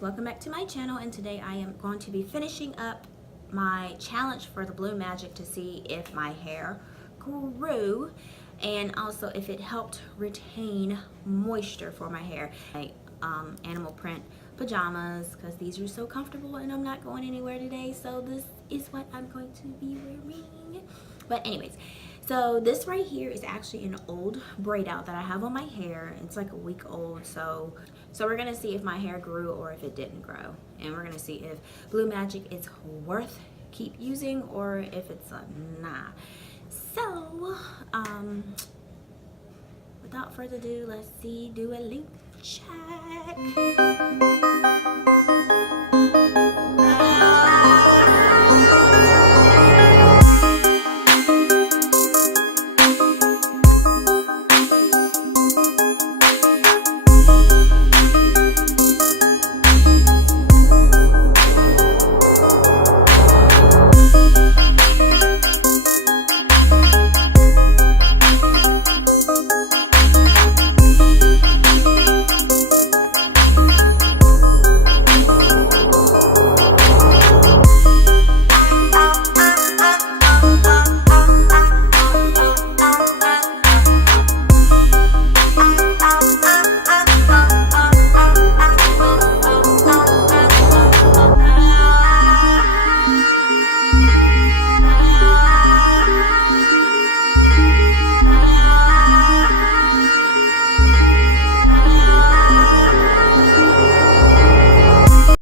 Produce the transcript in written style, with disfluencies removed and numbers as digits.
Welcome back to my channel, and today I am going to be finishing up my challenge for the Blue Magic to see if my hair grew and also if it helped retain moisture for my hair. My animal print pajamas, because these are so comfortable and I'm not going anywhere today, so this is what I'm going to be wearing. But anyways, so this right here is actually an old braid out that I have on my hair. It's like a week old, so we're gonna see if my hair grew or if it didn't grow, and we're gonna see if Blue Magic is worth keep using or if it's a nah. So without further ado, let's do a link check.